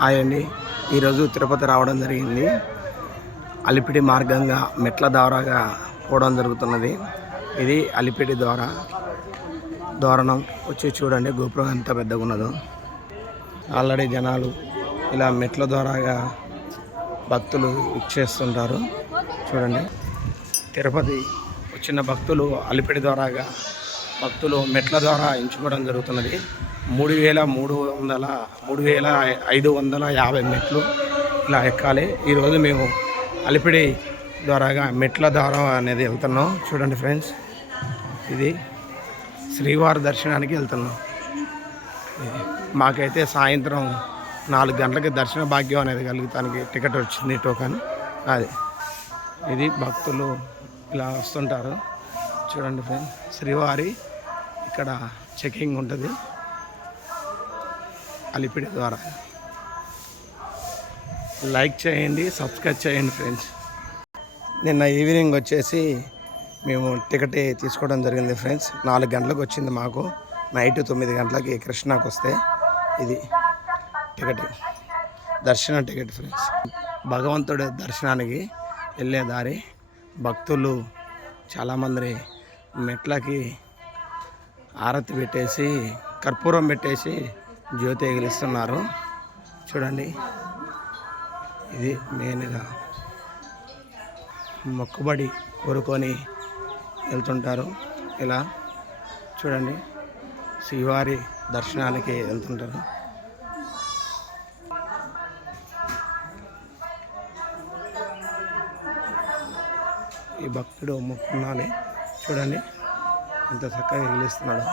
Hi అండి. ఈరోజు తిరుపతి రావడం జరిగింది. అలిపిడి మార్గంగా మెట్ల ద్వారాగా పోవడం జరుగుతున్నది. ఇది అలిపిడి ద్వారణం వచ్చి చూడండి, గోపురం ఎంత పెద్దగా ఉన్నదో. ఆల్రెడీ జనాలు ఇలా మెట్ల ద్వారాగా భక్తులు ఇచ్చేస్తుంటారు. చూడండి, తిరుపతి వచ్చిన భక్తులు అలిపిడి ద్వారాగా భక్తులు మెట్ల ద్వారా ఎంచుకోవడం జరుగుతున్నది. 3550 మెట్లు ఇలా ఎక్కాలి. ఈరోజు మేము అలిపిడి ద్వారాగా మెట్ల ద్వారా అనేది వెళ్తున్నాం. చూడండి ఫ్రెండ్స్, ఇది శ్రీవారి దర్శనానికి వెళ్తున్నాం. మాకైతే సాయంత్రం 4 గంటలకి దర్శన భాగ్యం అనేది కలుగుతానికి టికెట్ వచ్చింది, టోకన్. అది ఇది భక్తులు ఇలా వస్తుంటారు. చూడండి ఫ్రెండ్స్, శ్రీవారి ఇక్కడ చెకింగ్ ఉంటుంది అలిపిడి ద్వారా. లైక్ చేయండి, సబ్స్క్రైబ్ చేయండి ఫ్రెండ్స్. నిన్న ఈవినింగ్ వచ్చేసి మేము టికెట్ తీసుకోవడం జరిగింది ఫ్రెండ్స్. 4 గంటలకు వచ్చింది మాకు. నైట్ 9 గంటలకి కృష్ణాకు వస్తే ఇది టికెట్, దర్శన టికెట్ ఫ్రెండ్స్. భగవంతుడి దర్శనానికి వెళ్ళే దారి. భక్తులు చాలామంది మెట్లకి ఆరతి పెట్టేసి కర్పూరం పెట్టేసి జ్యోతి ఎగిలిస్తున్నారు. చూడండి, ఇది మెయిన్గా మొక్కుబడి కోరుకొని వెళ్తుంటారు. ఇలా చూడండి, శ్రీవారి దర్శనానికి వెళ్తుంటారు. ఈ భక్తుడు మొక్కున్నాని చూడండి ఎంత చక్కగా ఎగిలిస్తున్నాడు.